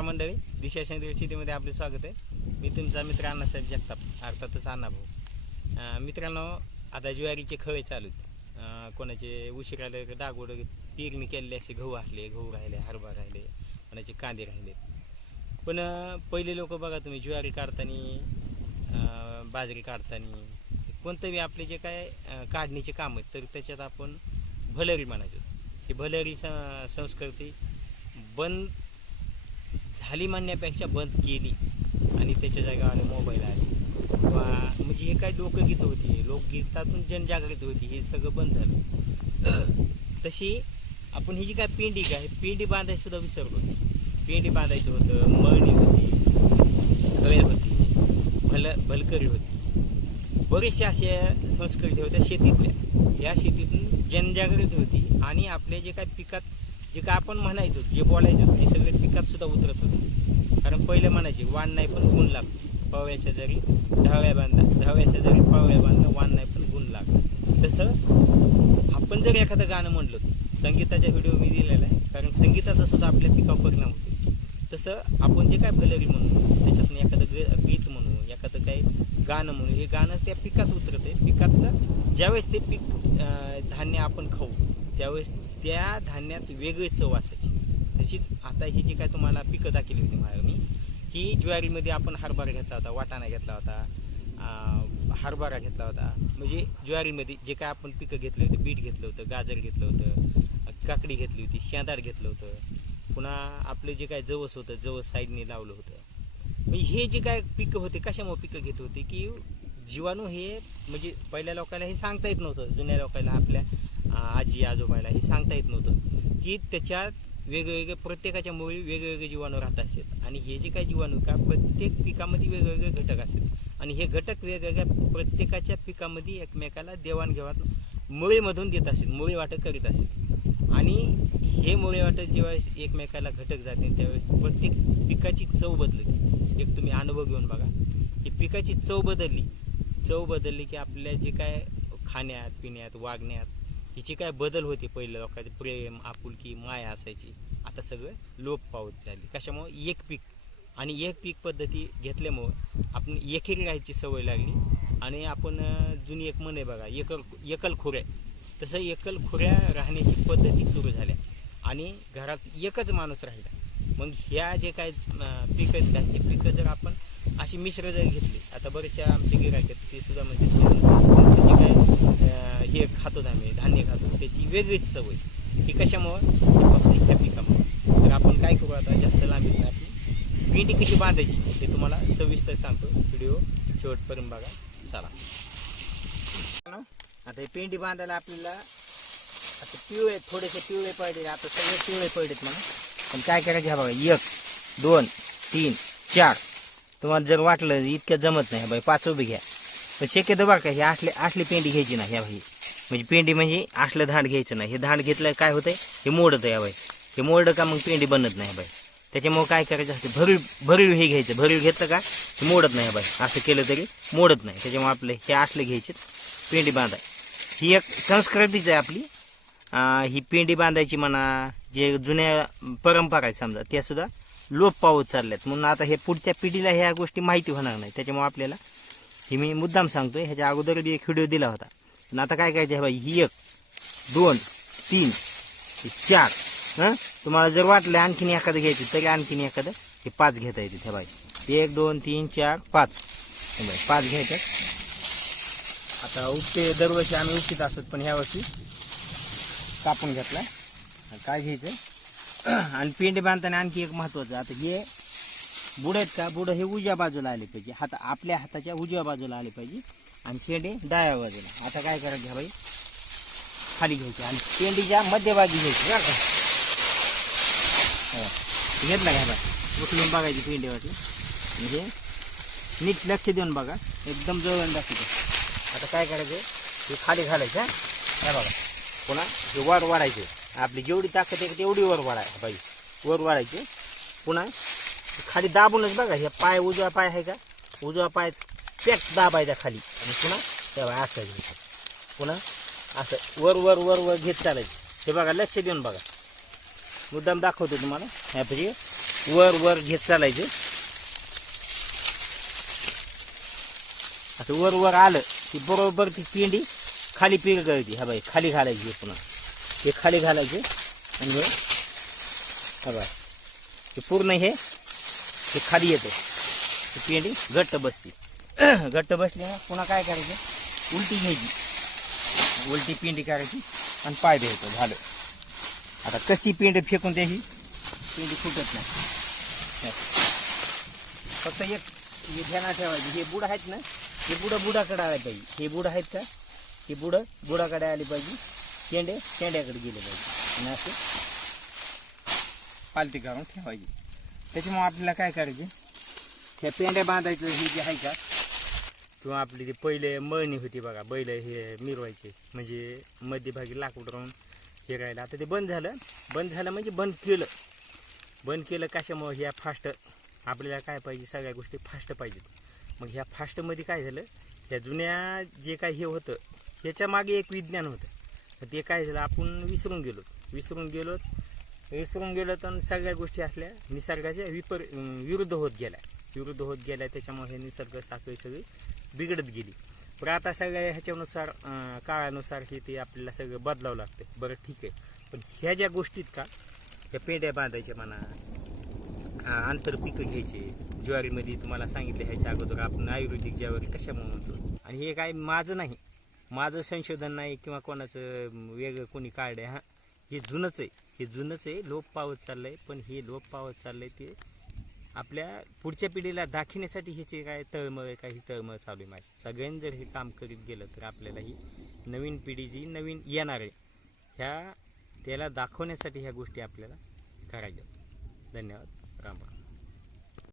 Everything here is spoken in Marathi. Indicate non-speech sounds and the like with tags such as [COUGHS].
नमस्कार मंडळी दिशा सेंद्रिय शेतीमध्ये आपले स्वागत आहे. मी तुमचा मित्र अण्णासाहेब जगताप अर्थातच अण्णाभाऊ भाऊ. मित्रांनो आता ज्वारीचे खळे चालू आहेत. कोणाचे उशीर आले डागोड पेरणी केलेले असे गहू राहिले गहू राहिले हरभरा राहिले कोणाचे कांदे राहिले. पण पहिले लोक बघा तुम्ही ज्वारी काढताना बाजरी काढताना कोणतं बी आपले जे काय काढणीचे काम आहेत तर त्याच्यात आपण भलरी म्हणायचो. ही भलरी स- संस्कृती बंद झाली म्हणण्यापेक्षा बंद केली. आणि त्याच्या जागेवर मोबाईल आले. किंवा म्हणजे हे काय लोकगीत होती? लोकगीतातून जनजागृती होती हे सगळं बंद झालं. [CLEARS THROAT] तशी आपण ही जी काय पेंडी काय पेंडी बांधायची सुद्धा विसरलो पेंडी बांधायचं होतं मळणी होती खळे होती भल भलकरी होती. बरेचशा अशा संस्कृती होत्या शेतीतल्या. या शेतीतून जनजागृती होती आणि आपले जे काय पिकात जे का आपण म्हणायचो जे बोलायचो ते सगळे पिकात सुद्धा उतरत होते. कारण पहिले म्हणायचे वाण नाही पण गुण लागतो. पवळ्या शेजारी ढाव्या बांधा ढाव्या शेजारी पवळ्या बांधा वाण नाही पण गुण लागतो. तसं आपण जर एखादं गाणं म्हणलो संगीताचा व्हिडिओ मी दिलेला आहे कारण संगीताचा सुद्धा आपल्या पिकावर परिणाम होतो. तसं आपण जे काय भलरी म्हणू त्याच्यातून एखादं ग- गीत म्हणू एखादं काही गाणं म्हणू हे गाणं त्या पिकात उतरते पिकातलं ज्यावेळेस ते पीक धान्य आपण खाऊ त्यावेळेस त्या धान्यात वेगळी चव असायची. तशीच आता ही जी काय तुम्हाला पिकं दाखवली होती माझ्या मी की ज्वारीमध्ये आपण हरभरा घेतला होता वाटाणा घेतला होता हरभरा घेतला होता. म्हणजे ज्वारीमध्ये जे काय आपण पिकं घेतले होते बीट घेतलं होतं गाजर घेतलं होतं काकडी घेतली होती शेंदाड घेतलं होतं पुन्हा आपलं जे काय जवस होतं जवस साईडने लावलं होतं. म्हणजे हे जे काय पिकं होते कशामुळे पिकं घेत होते की जीवाणू हे म्हणजे पहिल्या लोकांना हे सांगता येत नव्हतं जुन्या लोकांना आपल्या आजी आजोबाला हे सांगता येत नव्हतं की त्याच्यात वेगवेगळे प्रत्येकाच्या मुळी वेगवेगळे जीवाणू राहत असतात. आणि हे जे काही जीवाणू का प्रत्येक पिकामध्ये वेगवेगळे घटक असतात. आणि हे घटक वेगवेगळ्या प्रत्येकाच्या पिकामध्ये एकमेकाला देवाणघेवाण मुळीमधून देत असेल मुळी वाटप करीत असेल आणि हे मुळे वाटत जेव्हा एकमेकाला घटक जाते त्यावेळेस प्रत्येक पिकाची चव बदलते. एक तुम्ही अनुभव घेऊन बघा. की पिकाची चव बदलली चव बदलली की आपल्या जे काय खाण्यात पिण्यात वागण्यात हिची काय बदल होते पहिले लोकांचे? प्रेम आपुलकी माया असायची. आता सगळं लोप पावत झाली कशामुळं? एक पीक. आणि एक पीक पद्धती घेतल्यामुळं आपण एकेरी राहायची सवय लागली. आणि आपण जुनी एक म्हण आहे बघा एकल एकल खोऱ्या. तसं एकल खोऱ्या राहण्याची पद्धती सुरू झाल्या. आणि घरात एकच माणूस राहिला. मग ह्या जे काय पिकं आहेत का? हे पिकं जर आपण अशी मिश्र जर घेतली आता बरेचशा आमचे गिरायक आहेत ते सुद्धा म्हणजे हे खातो आम्ही धान्य खातो. त्याची वेगळीच सवय. ही कशामुळं? हे फक्त पिकामुळं. तर आपण काय करू आता? जास्त लांबीत नाही. आपली भेंडी कशी बांधायची? ते तुम्हाला सविस्तर सांगतो. व्हिडिओ शेवटपर्यंत बघा. चला. आता हे पेंडी बांधायला आपल्याला आता पिवळे थोडेसे पिवळे पडले. आता सगळे पिवळे पडलेत म्हणा. पण काय करायचे हा बघा. एक दोन तीन चार. तुम्हाला जर वाटलं इतक्या जमत नाही बाई पाच उभे घ्या. पण शक्यतो बघा का हे आठली आठली पेंडी घ्यायची ना ह्या भाई म्हणजे पेंडी म्हणजे असलं धाड घ्यायचं नाही. हे धाड घेतलं काय होतंय? हे मोडत आहे बाई. हे मोडलं का मग पेंडी बनत नाही बाई. त्याच्यामुळे काय करायचं? असते भरीव भरीव हे घ्यायचं. भरीव घेतलं का? हे मोडत नाही बाई. असं केलं तरी मोडत नाही. त्याच्यामुळे आपलं हे असलं घ्यायचे पेंडी बांधाय. ही एक संस्कृतीच आहे आपली. ही पेंडी बांधायची म्हणा जे जुन्या परंपरा आहेत समजा त्या सुद्धा लोप पावत चालल्यात. म्हणून आता हे पुढच्या पिढीला ह्या गोष्टी माहिती होणार नाही. त्याच्यामुळे आपल्याला हे मी मुद्दाम सांगतोय. ह्याच्या अगोदर एक व्हिडिओ दिला होता. पण आता काय करायचं आहे बाई? ही एक दोन तीन चार हं? तुम्हाला जर वाटलं आणखीन एखादं घ्यायचं तरी आणखीन एखादं हे पाच घेता येते ह्या बाई एक दोन तीन चार पाच. हे बाई पाच घ्यायचं आता उपटे दरवर्षी आम्ही उपटीत असत पण ह्या वर्षी कापून घेतला. काय घ्यायचं [CLEARS THROAT] आणि पेंडी बांधताना आणखी एक महत्वाचं आता हे बुड आहेत का? बुडं हे उजव्या बाजूला आले पाहिजे. हात आपल्या हाताच्या उजव्या बाजूला आले पाहिजे. आणि शेंडी डाव्या बाजूला. आता काय करायचं ह्या बाई? खाली घ्यायची आणि शेंडीच्या मध्यभागी घ्यायची बरं का? हो. घेतला घ्या बाई? उचलून बघायची पेंडीवरती म्हणजे नीट लक्ष देऊन बघा. एकदम जवळून दाखवतो आता काय करायचं? हे खाली घालायचं काय हे बघा. पुन्हा हे वर वाढायचे. आपली जेवढी ताकद आहे तेवढी वर वाढाय बाई. वर वाढायचे. पुन्हा खाली दाबूनच बघा. हे पाय उजवा पाय आहे का? उजवा पाय पॅक दाबायचा खाली. आणि पुन्हा तेव्हा असं घ्यायचं पुन्हा असं वर वर वर वर घेत चालायचं. हे बघा लक्ष देऊन बघा. मुद्दाम दाखवतो तुम्हाला. ह्यापैकी वर वर घेत चालायचं. असं वर वर आलं की बरोबर ती पेंडी खाली पिळ करायची. हा बाई खाली घालायची पुन्हा. हे खाली घालायचे आणि हे हा बाय हे पूर्ण हे हे खाली येतं. ती पेंडी घट्ट बसते. [COUGHS] घट्ट बसली ना, पुन्हा काय करायचं? उलटी घ्यायची. उलटी पेंडी पाय द्यायचं आता कशी पेंड फेकून द्यायची? पेंडी फुटत नाही. हे. फक्त एक हे ध्यानात ठेवायचे. हे ना, हे बुडं बुडाकडे आले पाहिजे. हे बुड आहेत का? हे बुडं बुडाकडे आले पाहिजे. शेंडे शेंड्याकडे गेले असं पालती करून ठेवायची. त्याच्यामुळे आपल्याला काय करायचं? ह्या पेंड्या हे जे का? किंवा आपली ती पहिले मळणी होती बघा बैल हे मिरवायचे. म्हणजे मध्यभागी लाकूड राहून हे राहिलं. आता ते बंद झालं. बंद झालं म्हणजे बंद केलं. बंद केलं कशामुळं? ह्या फास्ट आपल्याला काय पाहिजे? सगळ्या गोष्टी फास्ट पाहिजेत. मग ह्या फास्टमध्ये काय झालं? ह्या जुन्या जे काय हे होतं ह्याच्या मागे एक विज्ञान होतं. मग ते काय झालं? आपण विसरून गेलो. विसरून गेलो. विसरून गेलो तर सगळ्या गोष्टी असल्या निसर्गाच्या विपर विरुद्ध होत गेल्या. विरुद्ध होत गेल्या त्याच्यामुळे हे निसर्ग साखळी सगळी बिघडत गेली. पण आता सगळ्या ह्याच्यानुसार काळानुसार हे ते आपल्याला सगळं बदलावं लागतं बरं ठीक आहे. पण ह्या ज्या गोष्टीत का ह्या पेड्या बांधायच्या म्हणा आंतर आंतरपिकं घ्यायचे ज्वारीमध्ये तुम्हाला सांगितलं ह्याच्या अगोदर आपण आयुर्वेदिक ज्वारी कशामुळे म्हणतो? आणि हे काय माझं नाही. माझं संशोधन नाही किंवा कोणाचं वेगळं कोणी काढ्या हां. हे जुनंच आहे. हे जुनंच आहे. लोप पावत चाललं आहे पण हे लोप पावत चाललं आहे ते आपल्या पुढच्या पिढीला दाखिण्यासाठी ह्याचे काय तळमळ आहे काही तळमळ चालू आहे माझी. सगळ्यांनी जर हे काम करीत गेलं तर आपल्याला ही नवीन पिढी जी नवीन येणार आहे ह्या त्याला दाखवण्यासाठी ह्या गोष्टी आपल्याला करायच्या धन्यवाद. राम राम.